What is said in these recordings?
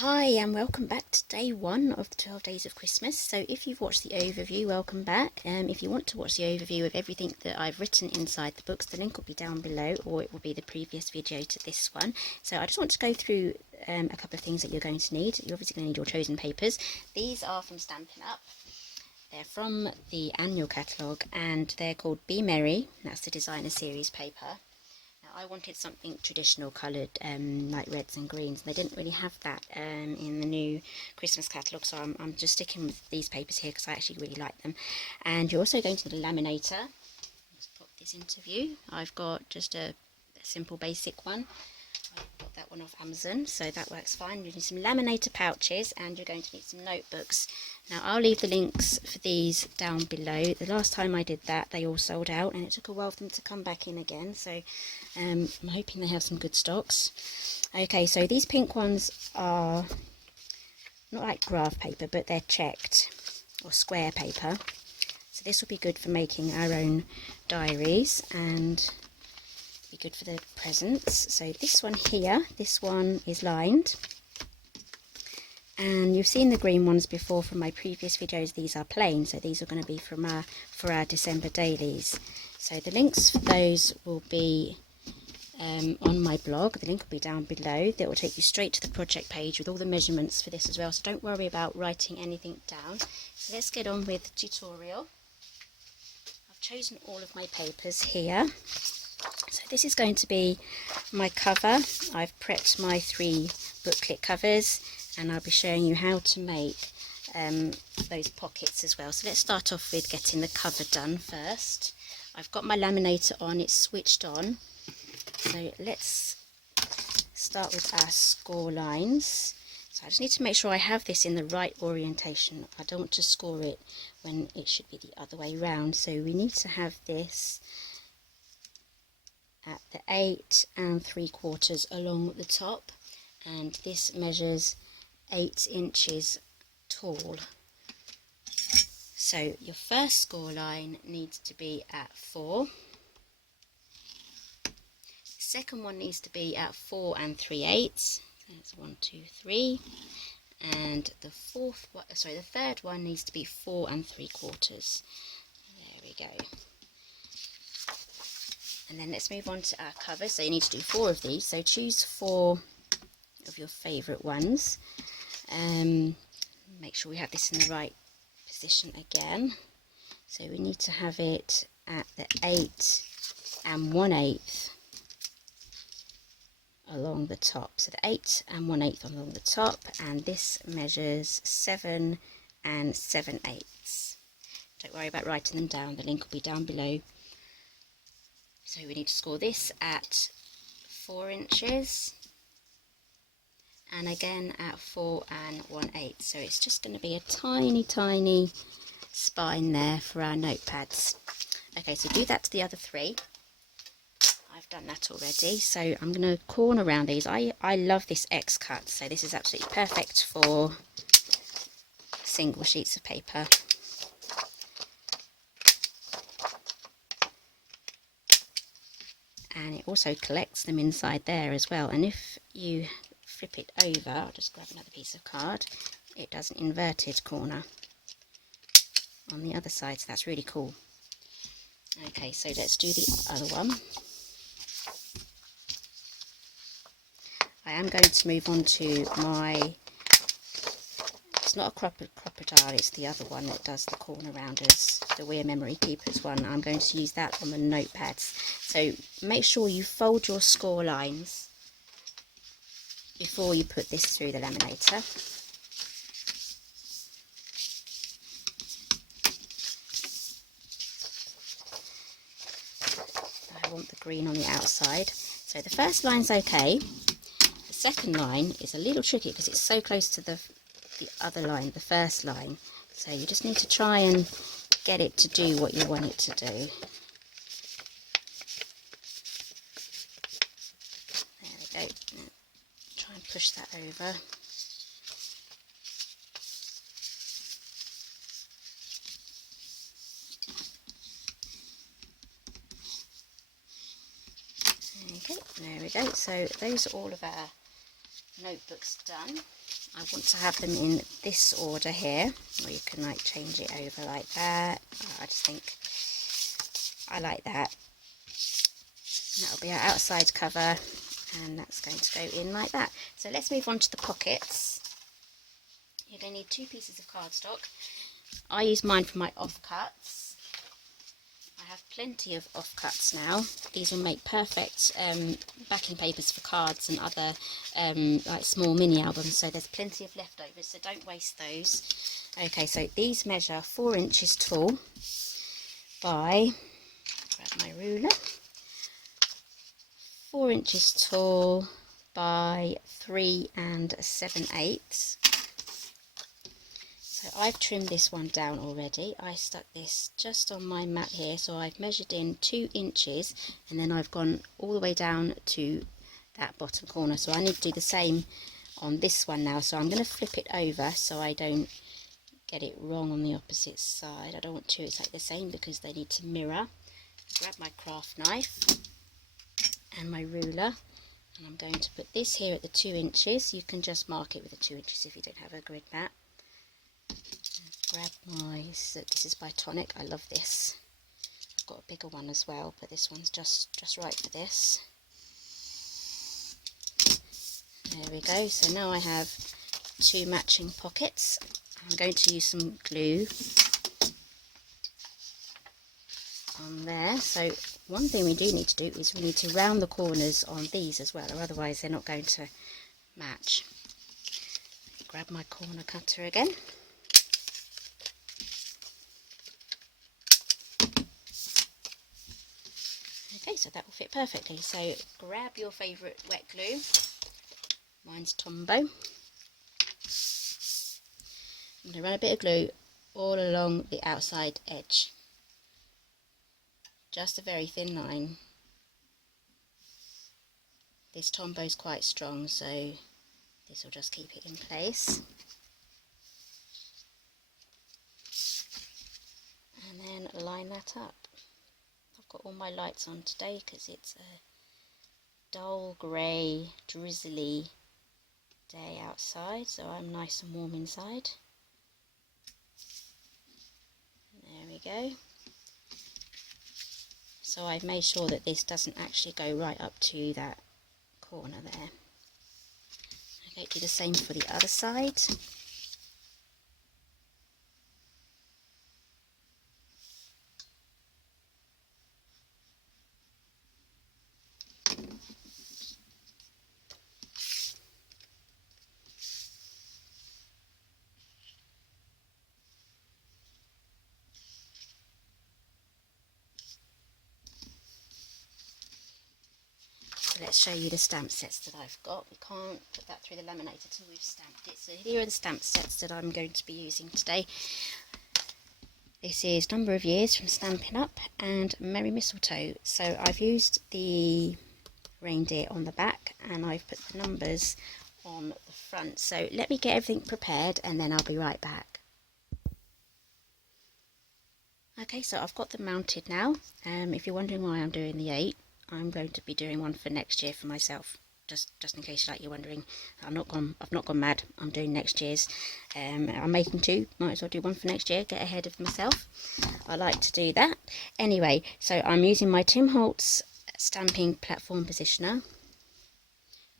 Hi and welcome back to day one of the 12 days of Christmas. So if you've watched the overview, welcome back. If you want to watch the overview of everything that I've written inside the books, the link will be down below, or it will be the previous video to this one. So I just want to go through a couple of things that you're going to need. You're obviously going to need your chosen papers. These are from Stampin' Up. They're from the annual catalogue and they're called Be Merry. That's the designer series paper. I wanted something traditional coloured, like reds and greens. They didn't really have that in the new Christmas catalogue, so I'm just sticking with these papers here because I actually really like them. And you're also going to need a laminator. Let's pop this into view. I've got just a simple basic one. I got that one off Amazon, so that works fine. You need some laminator pouches and you're going to need some notebooks. Now I'll leave the links for these down below. The last time I did that they all sold out and it took a while for them to come back in again, so I'm hoping they have some good stocks. Okay, so these pink ones are not like graph paper, but they're checked or square paper. So this will be good for making our own diaries and be good for the presents. So this one here, this one is lined, and you've seen the green ones before from my previous videos. These are plain, so these are going to be for our December dailies. So the links for those will be on my blog. The link will be down below. That will take you straight to the project page with all the measurements for this as well, so don't worry about writing anything down. So let's get on with the tutorial. I've chosen all of my papers here. So this is going to be my cover. I've prepped my 3 booklet covers and I'll be showing you how to make those pockets as well. So let's start off with getting the cover done first. I've got my laminator on, it's switched on. So let's start with our score lines. So I just need to make sure I have this in the right orientation. I don't want to score it when it should be the other way round. So we need to have this at the 8 3/4 along the top, and this measures 8 inches tall. So your first score line needs to be at 4. The second one needs to be at 4 3/8. That's 1, 2, 3. And the third one needs to be 4 3/4. There we go. And then let's move on to our cover. So you need to do 4 of these. So choose 4 of your favourite ones. Make sure we have this in the right position again. So we need to have it at the 8 1/8 along the top. So the 8 1/8 along the top, and this measures 7 7/8. Don't worry about writing them down. The link will be down below. So we need to score this at 4 inches and again at 4 1/8. So it's just going to be a tiny spine there for our notepads. Okay, so do that to the other 3. I've done that already. So I'm going to corner around these. I love this X cut, so this is absolutely perfect for single sheets of paper. And it also collects them inside there as well, and if you flip it over, I'll just grab another piece of card, it does an inverted corner on the other side, so that's really cool. Okay, so let's do the other one. I am going to move on to my, it's not a crocodile, it's the other one that does the corner rounders, the We're Memory Keepers one. I'm going to use that on the notepads. So make sure you fold your score lines before you put this through the laminator. I want the green on the outside. So the first line's okay. The second line is a little tricky because it's so close to the other line, the first line. So you just need to try and get it to do what you want it to do. There we go. Now, try and push that over. Okay, there we go. So those are all of our notebooks done. I want to have them in this order here, or you can like change it over like that. I just think I like that. And that'll be our outside cover, and that's going to go in like that. So let's move on to the pockets. You're going to need 2 pieces of cardstock. I use mine for my offcuts. I have plenty of offcuts now. These will make perfect backing papers for cards and other like small mini albums, so there's plenty of leftovers, so don't waste those. Okay, so these measure 4 inches tall by, grab my ruler, 4 inches tall by 3 7/8. So I've trimmed this one down already. I stuck this just on my mat here, so I've measured in 2 inches, and then I've gone all the way down to that bottom corner. So I need to do the same on this one now. So I'm going to flip it over so I don't get it wrong on the opposite side. I don't want to exactly the same because they need to mirror. Grab my craft knife and my ruler, and I'm going to put this here at the 2 inches. You can just mark it with the 2 inches if you don't have a grid mat. Grab my, this is by Tonic, I love this. I've got a bigger one as well, but this one's just right for this. There we go. So now I have 2 matching pockets. I'm going to use some glue on there. So one thing we do need to do is we need to round the corners on these as well, or otherwise they're not going to match. Grab my corner cutter again. Okay, so that will fit perfectly. So grab your favourite wet glue. Mine's Tombow. I'm going to run a bit of glue all along the outside edge. Just a very thin line. This Tombow's quite strong, so this will just keep it in place. And then line that up. Got all my lights on today because it's a dull grey drizzly day outside, so I'm nice and warm inside. There we go. So I've made sure that this doesn't actually go right up to that corner there. Okay, do the same for the other side. Let's show you the stamp sets that I've got. We can't put that through the laminator until we've stamped it. So here are the stamp sets that I'm going to be using today. This is Number of Years from Stampin' Up and Merry Mistletoe. So I've used the reindeer on the back and I've put the numbers on the front. So let me get everything prepared and then I'll be right back. Okay, so I've got them mounted now. If you're wondering why I'm doing the 8, I'm going to be doing one for next year for myself. Just in case you're wondering, I've not gone mad. I'm doing next year's. I'm making 2. Might as well do one for next year. Get ahead of myself. I like to do that. Anyway, so I'm using my Tim Holtz stamping platform positioner.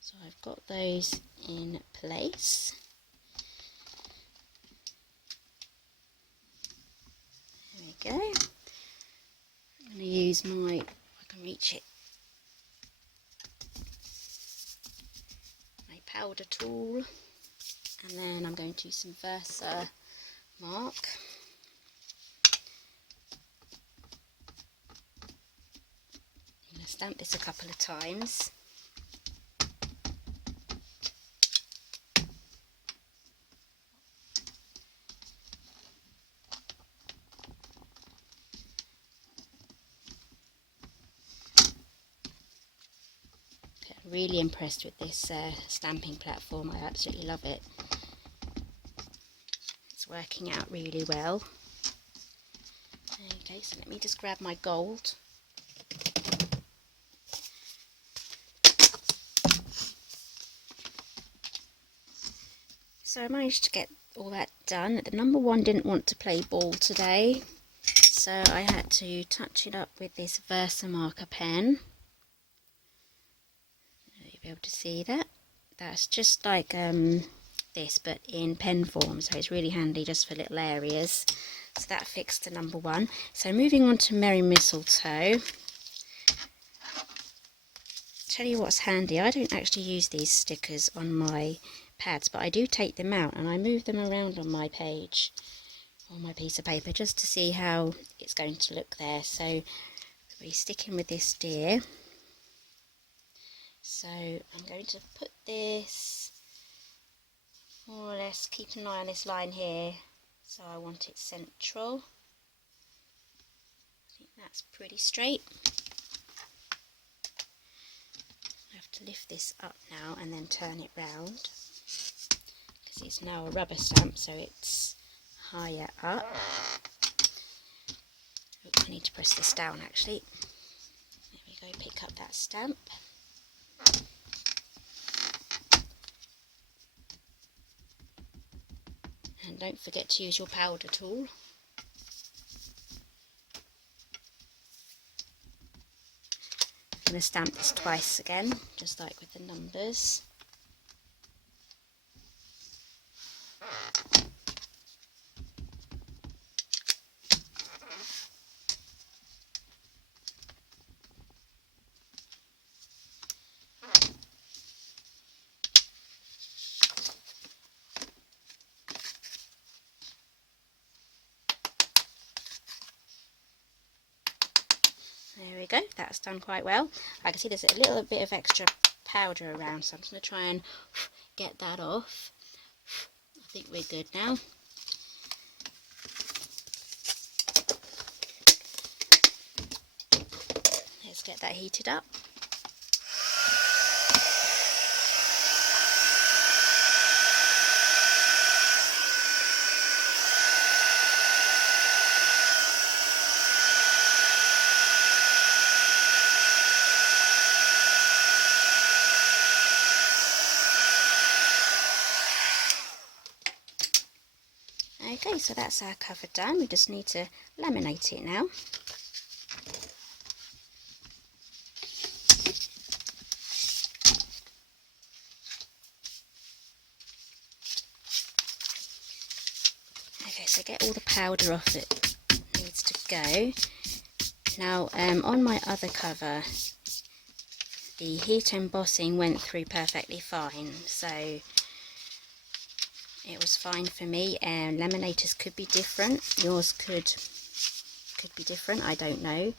So I've got those in place. There we go. I'm going to use my, if I can reach it, powder tool, and then I'm going to use some Versa mark. I'm going to stamp this a couple of times. Really impressed with this stamping platform. I absolutely love it. It's working out really well. Okay, so let me just grab my gold. So I managed to get all that done. The number one didn't want to play ball today, so I had to touch it up with this Versamarker pen. You'll be able to see that. That's just like this, but in pen form, so it's really handy just for little areas. So that fixed the number one. So moving on to Merry Mistletoe. Tell you what's handy, I don't actually use these stickers on my pads, but I do take them out and I move them around on my page, on my piece of paper, just to see how it's going to look there. So we're sticking with this deer. So I'm going to put this more or less, keep an eye on this line here, so I want it central. I think that's pretty straight. I have to lift this up now and then turn it round, because it's now a rubber stamp, so it's higher up. Oops, I need to press this down actually. There we go, pick up that stamp. And don't forget to use your powder tool. I'm going to stamp this twice again, just like with the numbers. There we go, that's done quite well. I can see there's a little bit of extra powder around, so I'm just going to try and get that off. I think we're good now. Let's get that heated up. Okay, so that's our cover done. We just need to laminate it now. Okay, so get all the powder off that needs to go. Now, on my other cover, the heat embossing went through perfectly fine, so it was fine for me. Laminators could be different. Yours could be different. I don't know.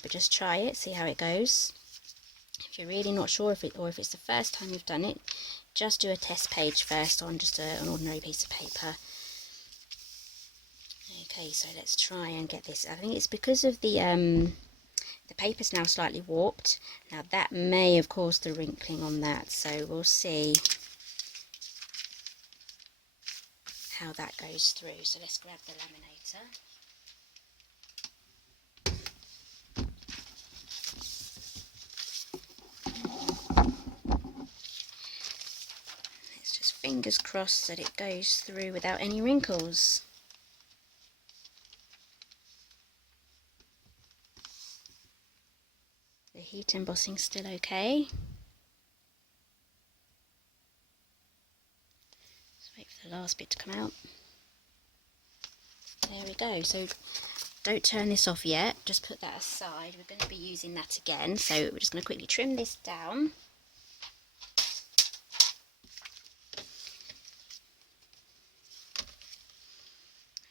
But just try it, see how it goes. If you're really not sure if it's the first time you've done it, just do a test page first on just an ordinary piece of paper. Okay, so let's try and get this. I think it's because of the paper's now slightly warped. Now that may have caused the wrinkling on that, so we'll see how that goes through. So let's grab the laminator. Let's just fingers crossed that it goes through without any wrinkles. The heat embossing's still okay. Wait for the last bit to come out. There we go. So don't turn this off yet, just put that aside. We're going to be using that again, so we're just going to quickly trim this down.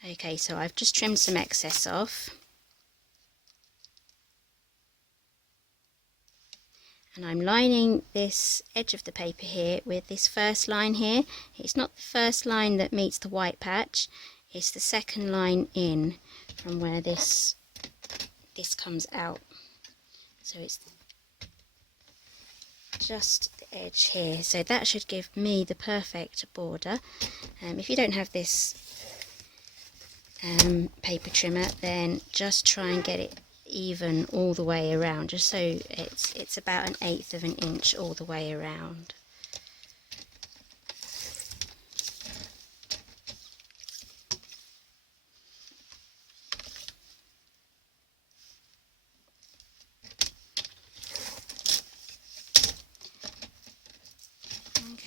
Okay, so I've just trimmed some excess off. And I'm lining this edge of the paper here with this first line here. It's not the first line that meets the white patch, it's the second line in from where this comes out. So it's just the edge here. So that should give me the perfect border. If you don't have this paper trimmer, then just try and get it even all the way around, just so it's about 1/8 of an inch all the way around.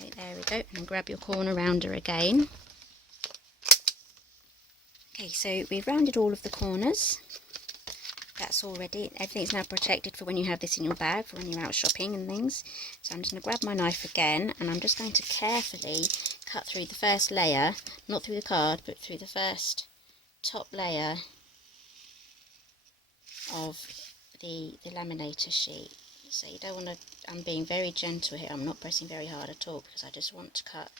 Okay, there we go, and grab your corner rounder again. Okay, so we've rounded all of the corners. That's all ready. Everything's now protected for when you have this in your bag, for when you're out shopping and things. So I'm just going to grab my knife again, and I'm just going to carefully cut through the first layer, not through the card, but through the first top layer of the laminator sheet. So you don't want to, I'm being very gentle here, I'm not pressing very hard at all because I just want to cut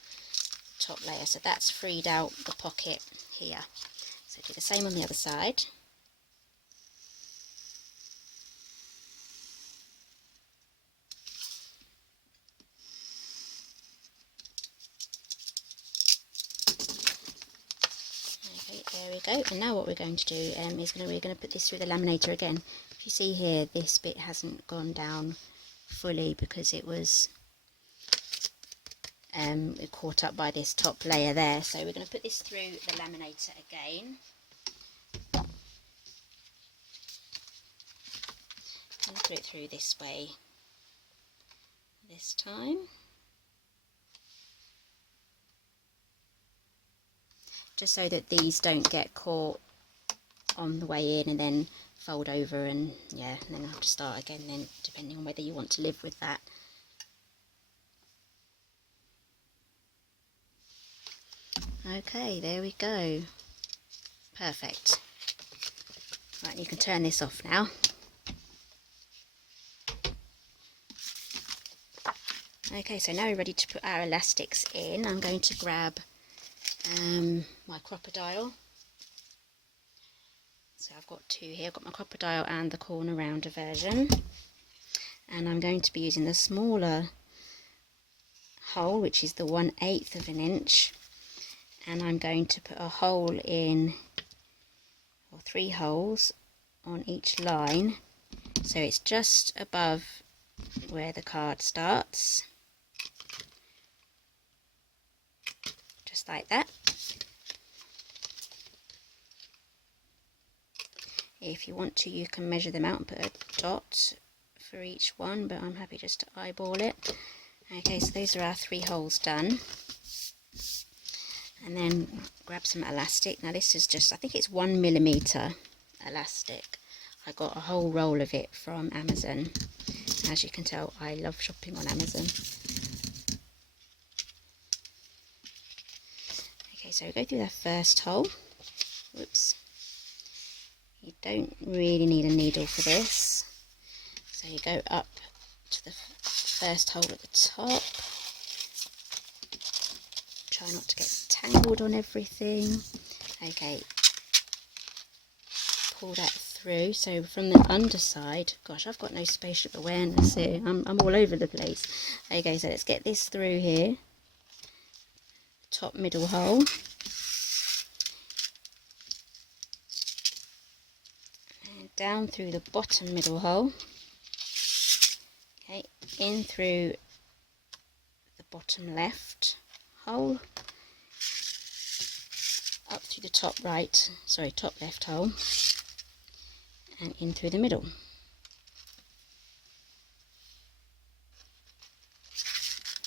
the top layer. So that's freed out the pocket here. So do the same on the other side. There we go, and now what we're going to do is we're going to put this through the laminator again. If you see here, this bit hasn't gone down fully because it was caught up by this top layer there. So we're going to put this through the laminator again. And put it through this way this time. Just so that these don't get caught on the way in and then fold over, and yeah, and then I have to start again then, depending on whether you want to live with that. Okay, there we go. Perfect. Right, you can turn this off now. Okay, so now we're ready to put our elastics in. I'm going to grab my crocodile. So I've got two here. I've got my crocodile and the corner rounder version, and I'm going to be using the smaller hole, which is the 1/8 of an inch, and I'm going to put a hole in, or 3 holes on each line, so it's just above where the card starts, just like that. If you want to, you can measure them out and put a dot for each one, but I'm happy just to eyeball it. Okay, so those are our 3 holes done. And then grab some elastic. Now this is just, I think it's 1mm elastic. I got a whole roll of it from Amazon. As you can tell, I love shopping on Amazon. Okay, so we go through the first hole. Whoops. You don't really need a needle for this. So you go up to the first hole at the top. Try not to get tangled on everything. Okay. Pull that through. So from the underside, gosh, I've got no spatial awareness here. I'm all over the place. Okay, so let's get this through here. Top middle hole. Down through the bottom middle hole, okay, in through the bottom left hole, up through the top left hole, and in through the middle.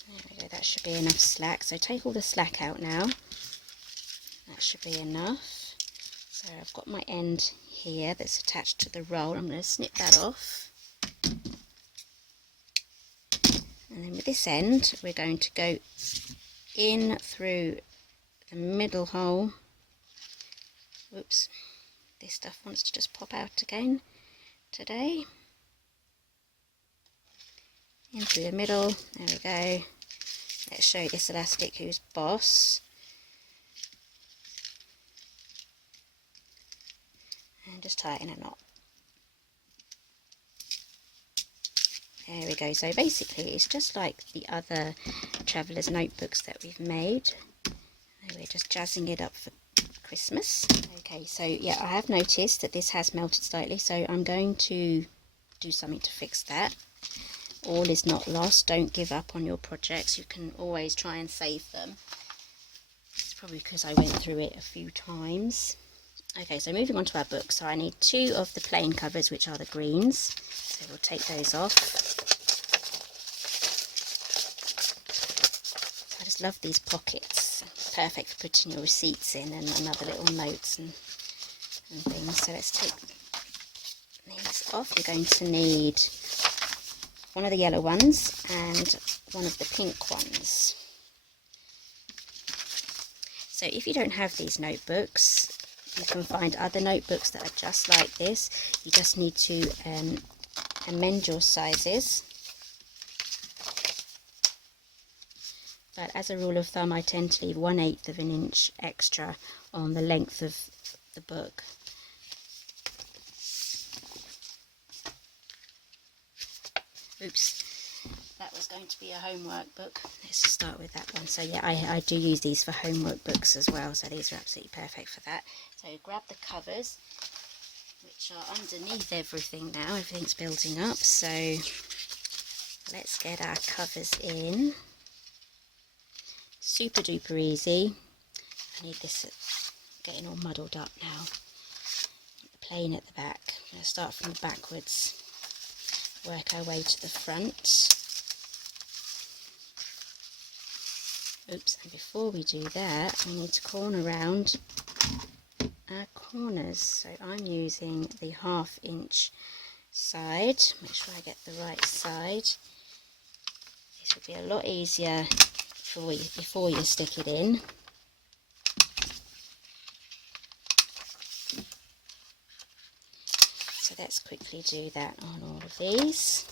There we go, that should be enough slack. So take all the slack out now. That should be enough. So I've got my end here that's attached to the roll. I'm going to snip that off. And then with this end, we're going to go in through the middle hole. Whoops, this stuff wants to just pop out again today. In through the middle, there we go. Let's show this elastic who's boss. And just tighten a knot. There we go. So basically it's just like the other traveller's notebooks that we've made. We're just jazzing it up for Christmas. Okay, so yeah, I have noticed that this has melted slightly, so I'm going to do something to fix that. All is not lost. Don't give up on your projects. You can always try and save them. It's probably because I went through it a few times. Okay, so moving on to our book. So I need 2 of the plain covers, which are the greens. So we'll take those off. just love these pockets. Perfect for putting your receipts in and other little notes and things. So let's take these off. You're going to need one of the yellow ones and one of the pink ones. So if you don't have these notebooks, you can find other notebooks that are just like this. You just need to amend your sizes. But as a rule of thumb, I tend to leave 1/8 of an inch extra on the length of the book. Oops, that was going to be a homework book. Let's just start with that one. So yeah, I do use these for homework books as well, so these are absolutely perfect for that. So grab the covers, which are underneath everything now. Everything's building up, so let's get our covers in. Super duper easy. I need this getting all muddled up now. Plain at the back. I'm going to start from the backwards, work our way to the front. Oops, and before we do that, we need to corner round our corners. So I'm using the 1/2 inch side. Make sure I get the right side. This will be a lot easier before you stick it in. So let's quickly do that on all of these.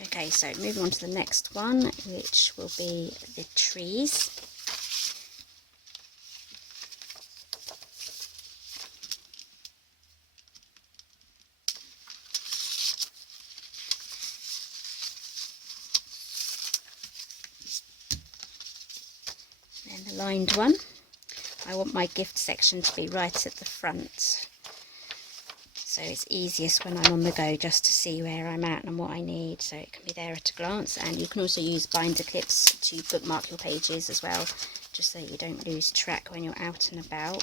Okay, so moving on to the next one, which will be the trees. And the lined one, I want my gift section to be right at the front. So it's easiest when I'm on the go just to see where I'm at and what I need, so it can be there at a glance. And you can also use binder clips to bookmark your pages as well, just so you don't lose track when you're out and about.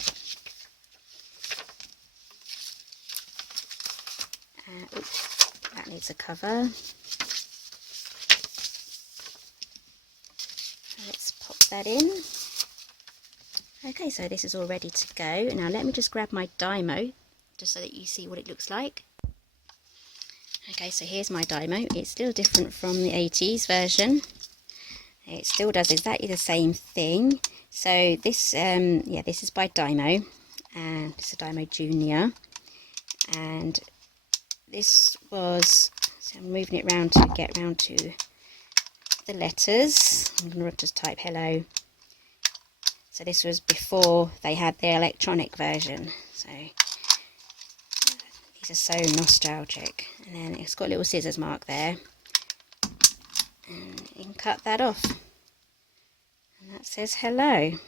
Oops, that needs a cover. Let's pop that in. Okay, so this is all ready to go. Now let me just grab my Dymo, just so that you see what it looks like. Okay, so here's my Dymo. It's still different from the 80s version. It still does exactly the same thing. So this, yeah, this is by Dymo, and it's a Dymo Junior. And this was, so I'm moving it around to get round to the letters. I'm going to just type hello. So this was before they had the electronic version. So these are so nostalgic. And then it's got a little scissors mark there, and you can cut that off, and that says hello.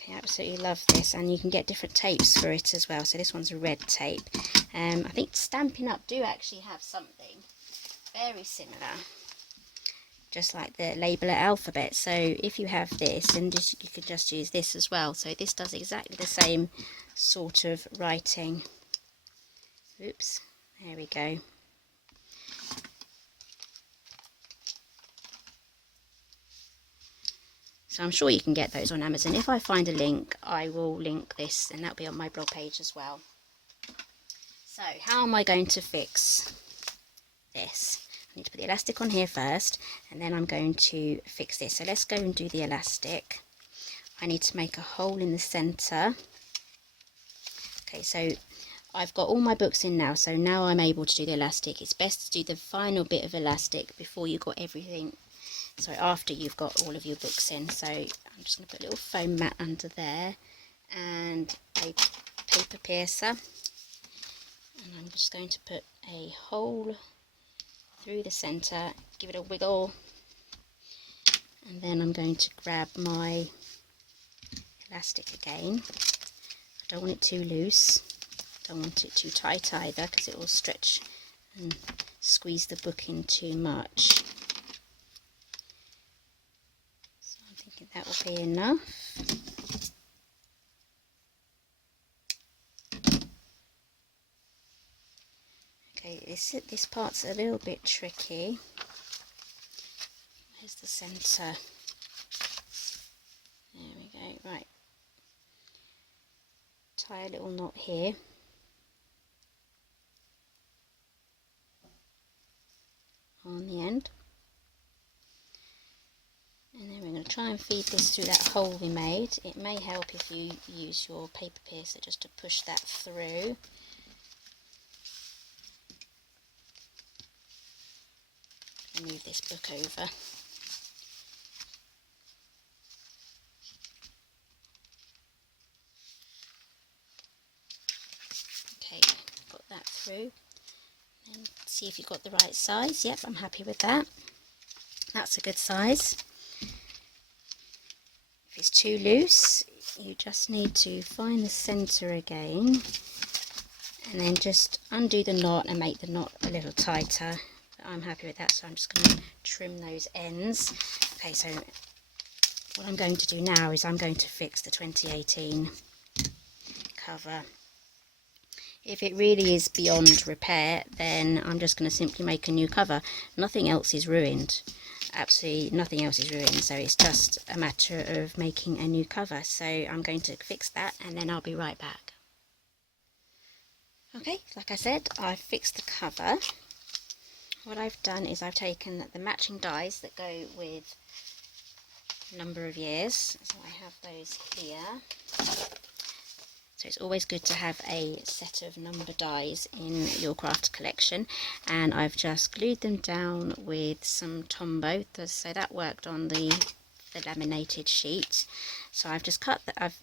Okay, absolutely love this. And you can get different tapes for it as well. So this one's a red tape. I think Stampin' Up do actually have something very similar, just like the label alphabet. So if you have this, then you could just use this as well. So this does exactly the same sort of writing. Oops, there we go. So I'm sure you can get those on Amazon. If I find a link, I will link this, and that'll be on my blog page as well. So how am I going to fix this? I need to put the elastic on here first, and then I'm going to fix this. So let's go and do the elastic. I need to make a hole in the centre. Okay, so I've got all my books in now, so now I'm able to do the elastic. It's best to do the final bit of elastic before you've got everything, so after you've got all of your books in. So I'm just going to put a little foam mat under there and a paper piercer, and I'm just going to put a hole through the centre, give it a wiggle, and then I'm going to grab my elastic again. I don't want it too loose, don't want it too tight either, because it will stretch and squeeze the book in too much. So I'm thinking that will be enough. this part's a little bit tricky. Where's the centre? There we go. Right. Tie a little knot here. On the end. And then we're going to try and feed this through that hole we made. It may help if you use your paper piercer just to push that through. Move this book over. Okay, got that through. And see if you've got the right size. Yep, I'm happy with that. That's a good size. If it's too loose, you just need to find the centre again and then just undo the knot and make the knot a little tighter. I'm happy with that, so I'm just going to trim those ends. Okay, so what I'm going to do now is I'm going to fix the 2018 cover. If it really is beyond repair, then I'm just going to simply make a new cover. Nothing else is ruined. Absolutely nothing else is ruined, so it's just a matter of making a new cover. So I'm going to fix that and then I'll be right back. Okay, like I said, I've fixed the cover. What I've done is I've taken the matching dies that go with number of years, so I have those here. So it's always good to have a set of number dies in your craft collection, and I've just glued them down with some Tombow, so that worked on the laminated sheet. So I've just I've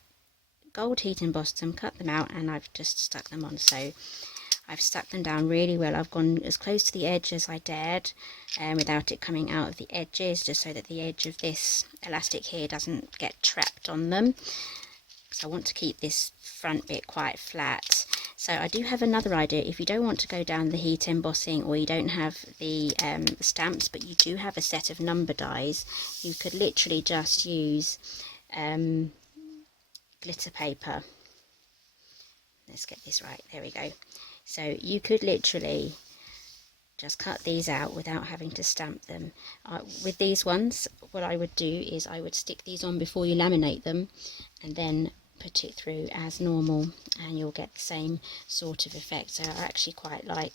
gold heat embossed them, cut them out, and I've just stuck them on. So I've stuck them down really well. I've gone as close to the edge as I dared without it coming out of the edges, just so that the edge of this elastic here doesn't get trapped on them. So I want to keep this front bit quite flat. So I do have another idea. If you don't want to go down the heat embossing, or you don't have the stamps, but you do have a set of number dies, you could literally just use glitter paper. Let's get this right. There we go. So you could literally just cut these out without having to stamp them. With these ones, what I would do is I would stick these on before you laminate them and then put it through as normal, and you'll get the same sort of effect. So I actually quite like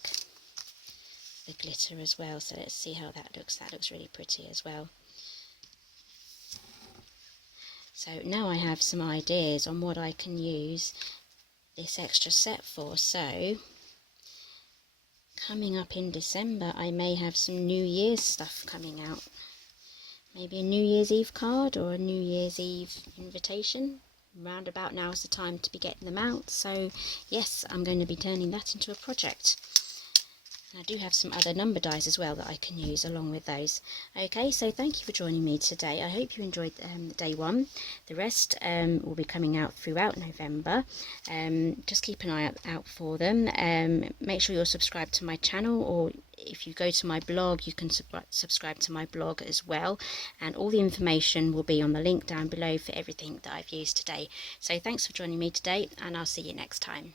the glitter as well. So let's see how that looks. That looks really pretty as well. So now I have some ideas on what I can use this extra set for. So coming up in December, I may have some New Year's stuff coming out. Maybe a New Year's Eve card or a New Year's Eve invitation. Round about now is the time to be getting them out. So yes, I'm going to be turning that into a project. And I do have some other number dies as well that I can use along with those. Okay, so thank you for joining me today. I hope you enjoyed day one. The rest will be coming out throughout November. Just keep an eye out for them. Make sure you're subscribed to my channel, or if you go to my blog, you can subscribe to my blog as well. And all the information will be on the link down below for everything that I've used today. So thanks for joining me today, and I'll see you next time.